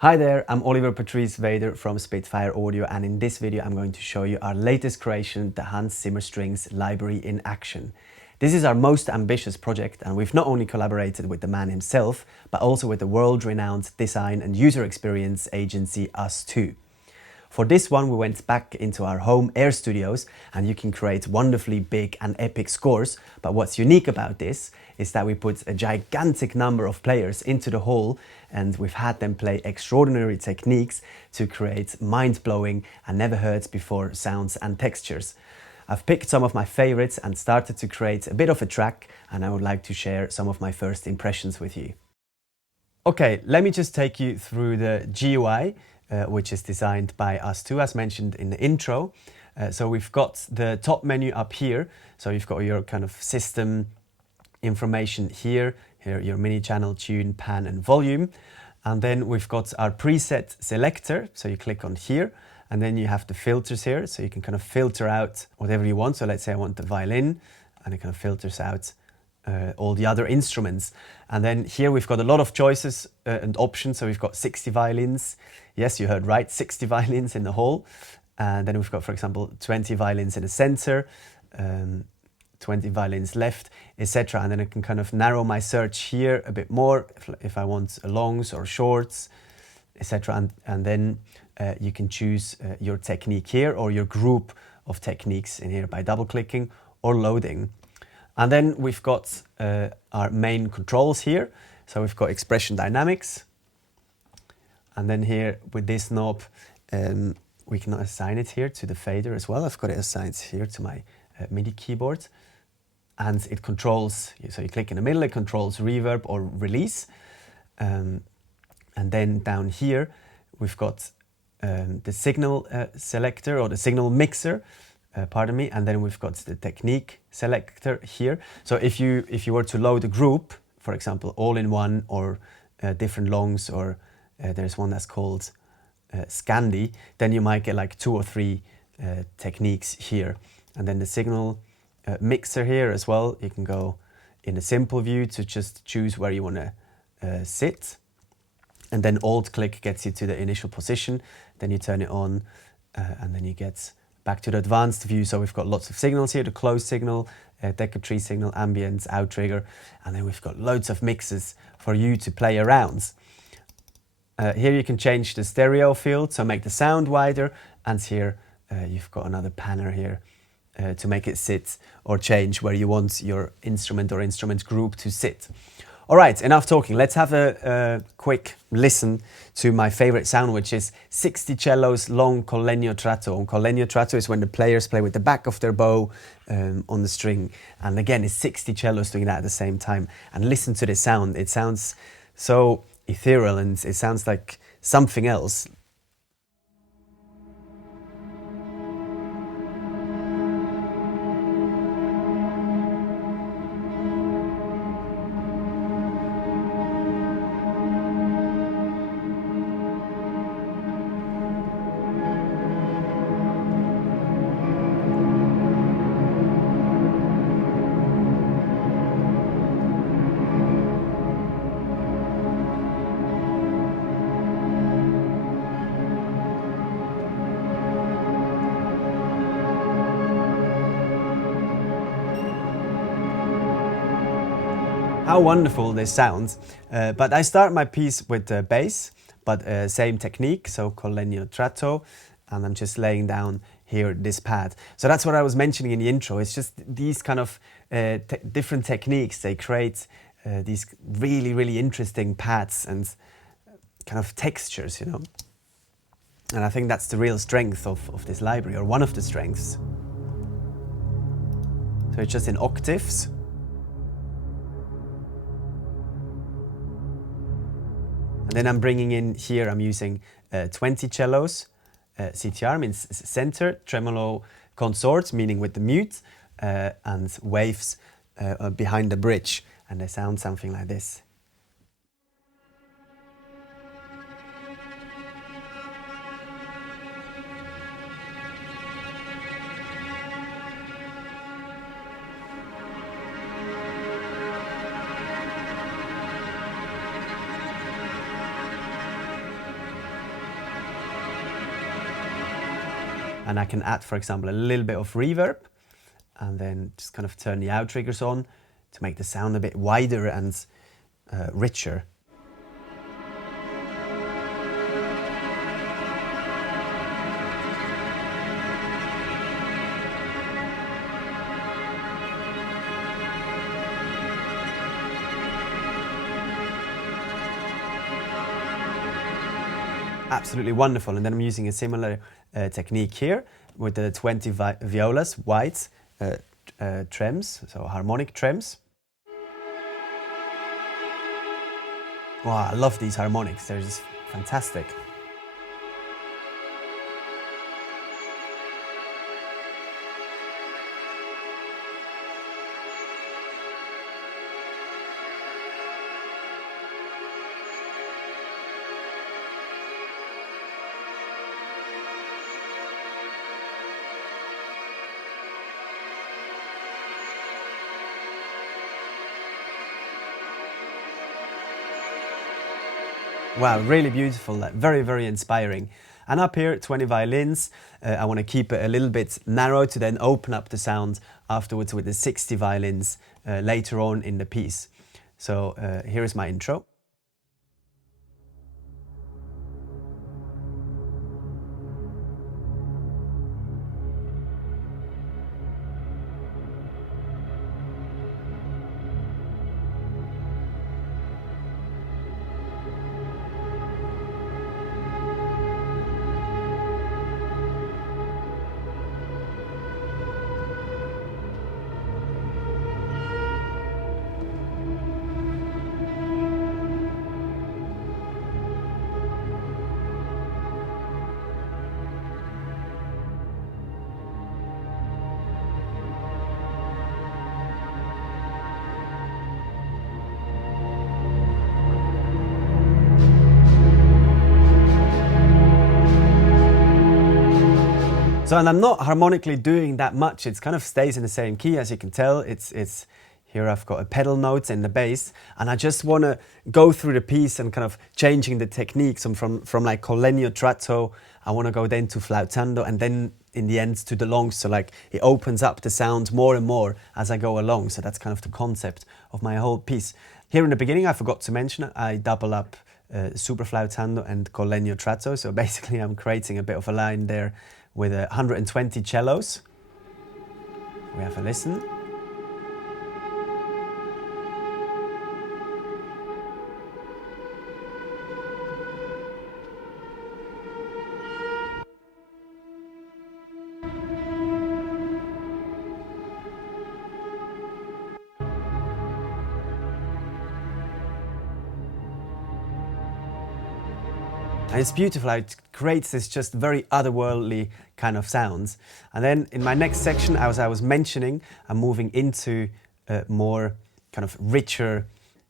Hi there, I'm Patrice Weder from Spitfire Audio, and in this video I'm going to show you our latest creation, the Zimmer Strings library in action. This is our most ambitious project, and we've not only collaborated with the man himself, but also with the world-renowned design and user experience agency Us2. For this one we went back into our home Air Studios, and you can create wonderfully big and epic scores, but what's unique about this is that we put a gigantic number of players into the hall, and we've had them play extraordinary techniques to create mind-blowing and never heard before sounds and textures. I've picked some of my favorites and started to create a bit of a track, and I would like to share some of my first impressions with you. Okay, let me just take you through the GUI, which is designed by Us2, as mentioned in the intro. So we've got the top menu up here. So you've got your kind of system information here your MIDI channel, tune, pan and volume. And then we've got our preset selector. So you click on here, and then you have the filters here. So you can kind of filter out whatever you want. So let's say I want the violin, and it kind of filters out all the other instruments. And then here we've got a lot of choices and options. So we've got 60 violins. Yes, you heard right, 60 violins in the hall. And then we've got, for example, 20 violins in the center, 20 violins left, etc. And then I can kind of narrow my search here a bit more if I want longs or shorts, etc. And then you can choose your technique here, or your group of techniques in here by double clicking or loading. And then we've got our main controls here. So we've got expression dynamics. And then here with this knob, we can assign it here to the fader as well. I've got it assigned here to my MIDI keyboard. And it controls, so you click in the middle, it controls reverb or release. And then down here, we've got the signal selector, or the signal mixer. Pardon me, and then we've got the technique selector here. So if you were to load a group, for example, all in one, or different longs, or there's one that's called Scandi, then you might get like 2 or 3 techniques here. And then the signal mixer here as well, you can go in a simple view to just choose where you want to sit. And then Alt click gets you to the initial position, then you turn it on, and then you get back to the advanced view. So we've got lots of signals here, the close signal, decade tree signal, ambience, out trigger, and then we've got loads of mixes for you to play around. Here you can change the stereo field, so make the sound wider, and here you've got another panner here to make it sit or change where you want your instrument or instrument group to sit. All right, enough talking. Let's have a quick listen to my favorite sound, which is 60 cellos long con legno tratto. And con legno tratto is when the players play with the back of their bow on the string. And again, it's 60 cellos doing that at the same time. And listen to this sound. It sounds so ethereal, and it sounds like something else. How wonderful this sounds. But I start my piece with the bass, but same technique, so con legno tratto, and I'm just laying down here this pad. So that's what I was mentioning in the intro. It's just these kind of different techniques. They create these really, really interesting pads and kind of textures, you know. And I think that's the real strength of this library, or one of the strengths. So it's just in octaves. And then I'm bringing in here, I'm using 20 cellos, CTR means center, tremolo consort, meaning with the mute, and waves behind the bridge, and they sound something like this. And I can add, for example, a little bit of reverb, and then just kind of turn the outriggers on to make the sound a bit wider and richer. Absolutely wonderful. And then I'm using a similar technique here with the 20 violas, white trems, so harmonic trems. Wow, I love these harmonics, they're just fantastic. Wow, really beautiful, very, very inspiring. And up here, 20 violins. I want to keep it a little bit narrow to then open up the sound afterwards with the 60 violins later on in the piece. So here is my intro. So, and I'm not harmonically doing that much, it kind of stays in the same key, as you can tell. It's here I've got a pedal notes in the bass, and I just want to go through the piece and kind of changing the techniques. And from like con legno tratto, I want to go then to flautando, and then in the end to the longs. So like it opens up the sound more and more as I go along. So that's kind of the concept of my whole piece. Here in the beginning, I forgot to mention, I double up super flautando and con legno tratto. So basically I'm creating a bit of a line there with 120 cellos. We have a listen. And it's beautiful how it creates this just very otherworldly kind of sounds. And then in my next section, as I was mentioning, I'm moving into more kind of richer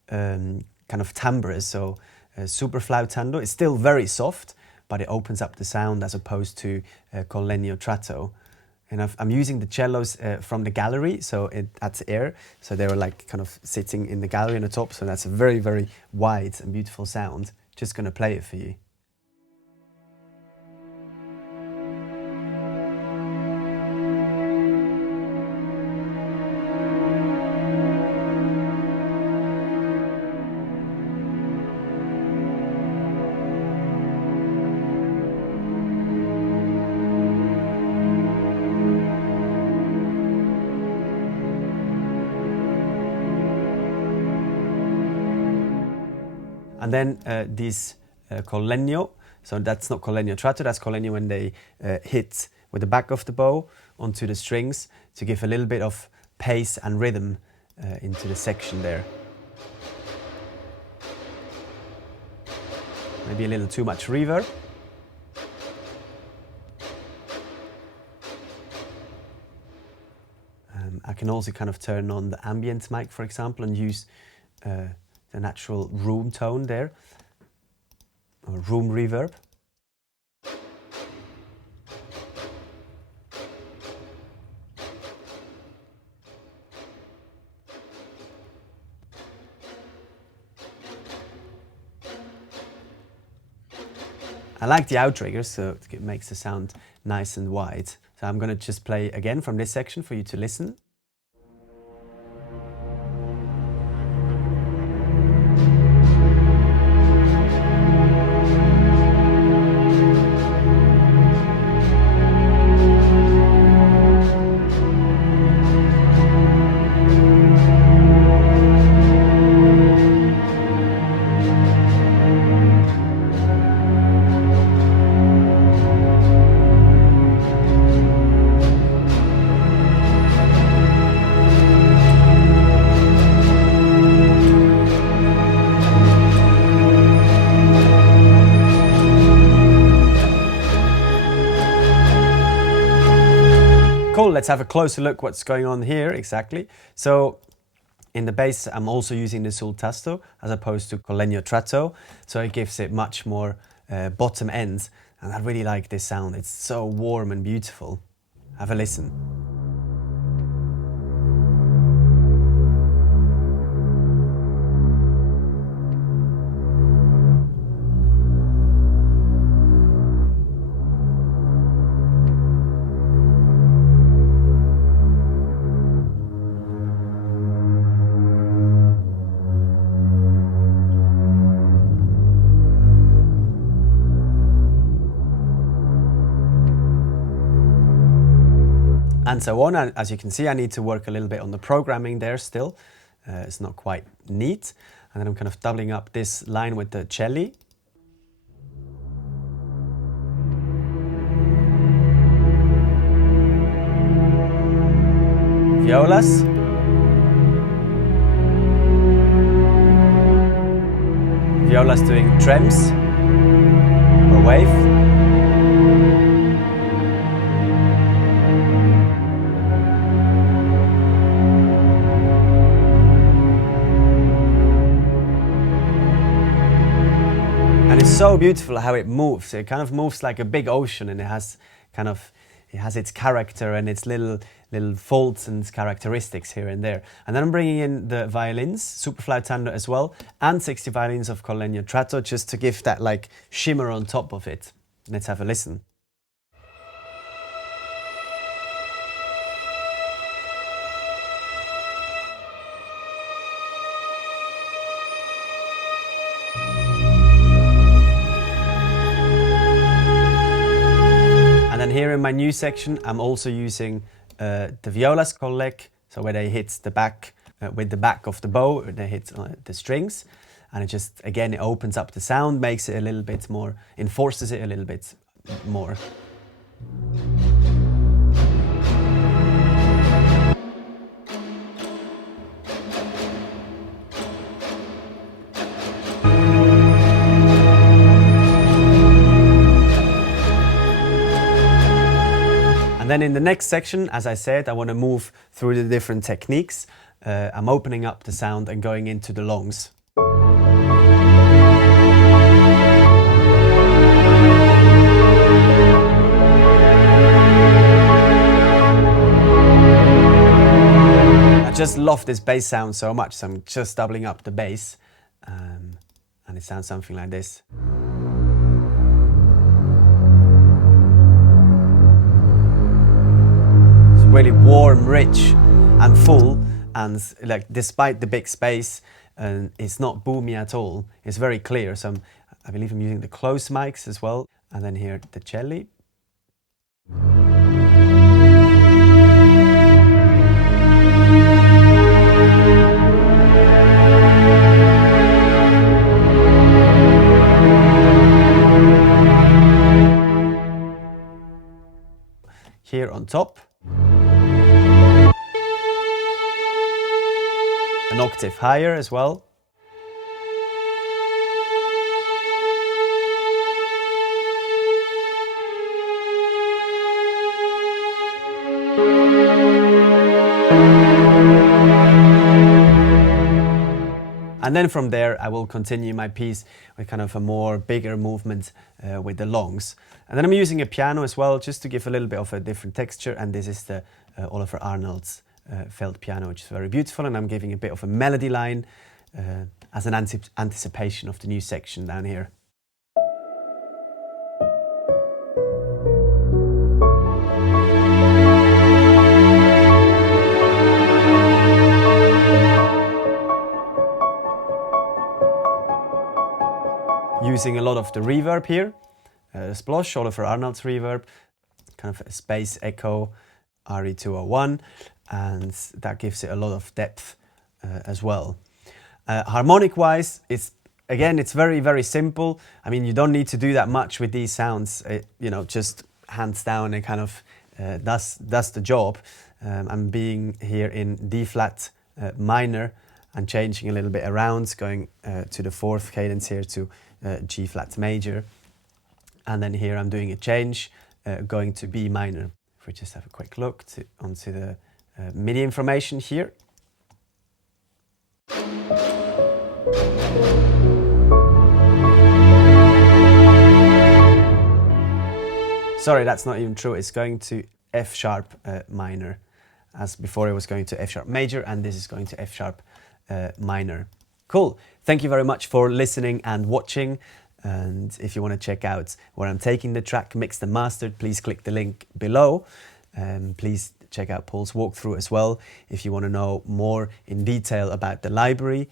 kind of timbres. So super flautando is still very soft, but it opens up the sound as opposed to con legno tratto. And I'm using the cellos from the gallery, so that's air. So they were like kind of sitting in the gallery on the top. So that's a very, very wide and beautiful sound. Just gonna play it for you. And then these con legno, so that's not con legno tratto, that's con legno when they hit with the back of the bow onto the strings to give a little bit of pace and rhythm into the section there. Maybe a little too much reverb. I can also kind of turn on the ambient mic, for example, and use the natural room tone there, or room reverb. I like the outriggers, so it makes the sound nice and wide. So I'm going to just play again from this section for you to listen. Cool, let's have a closer look what's going on here exactly. So in the bass, I'm also using the sul tasto as opposed to con legno tratto, so it gives it much more bottom end, and I really like this sound. It's so warm and beautiful. Have a listen. And so on. And as you can see, I need to work a little bit on the programming there still. It's not quite neat. And then I'm kind of doubling up this line with the celli. Violas. Violas doing trems or wave. And it's so beautiful how it moves. It kind of moves like a big ocean, and it has its character and its little faults and characteristics here and there. And then I'm bringing in the violins, super flautando as well, and 60 violins of con legno tratto, just to give that like shimmer on top of it. Let's have a listen. And then here in my new section, I'm also using the violas colleg, so where they hit the back with the back of the bow, they hit the strings, and it just, again, it opens up the sound, makes it a little bit more, enforces it a little bit more. And then in the next section, as I said, I want to move through the different techniques. I'm opening up the sound and going into the longs. I just love this bass sound so much, so I'm just doubling up the bass, and it sounds something like this. Really warm, rich and full, and like despite the big space, and it's not boomy at all. It's very clear. So I believe I'm using the close mics as well. And then here the celli. Here on top. An octave higher as well. And then from there, I will continue my piece with kind of a more bigger movement with the longs. And then I'm using a piano as well, just to give a little bit of a different texture. And this is the Oliver Arnold's felt piano, which is very beautiful. And I'm giving a bit of a melody line as an anticipation of the new section down here. using a lot of the reverb here, Splosh, Oliver Arnold's reverb, kind of a space echo, RE201, and that gives it a lot of depth as well. Harmonic wise, it's very, very simple. I mean, you don't need to do that much with these sounds. You know, just hands down, it kind of does the job. I'm being here in D flat minor and changing a little bit around, going to the 4th cadence here to G flat major. And then here I'm doing a change, going to B minor. If we just have a quick look onto the MIDI information here. Sorry, that's not even true. It's going to F sharp minor. As before, it was going to F sharp major, and this is going to F sharp minor. Cool. Thank you very much for listening and watching. And if you want to check out where I'm taking the track mixed and mastered, please click the link below. Please check out Paul's walkthrough as well if you want to know more in detail about the library.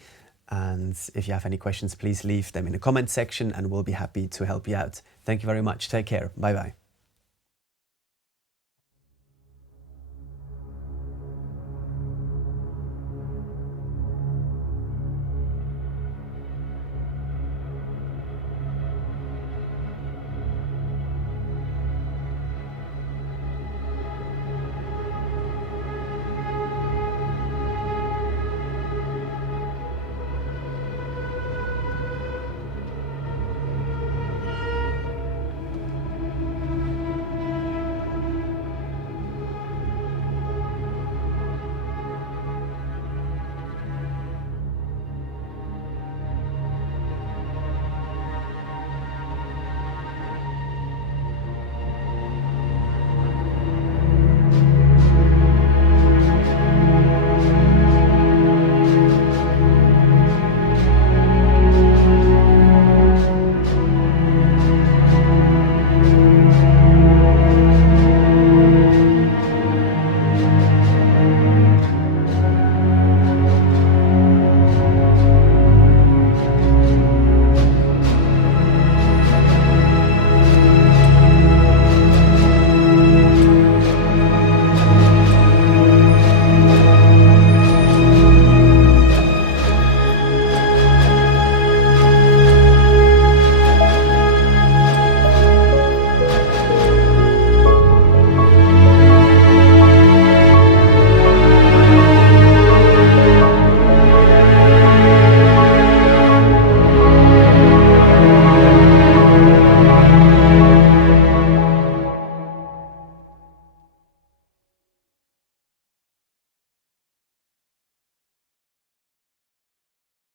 And if you have any questions, please leave them in the comment section and we'll be happy to help you out. Thank you very much. Take care. Bye bye.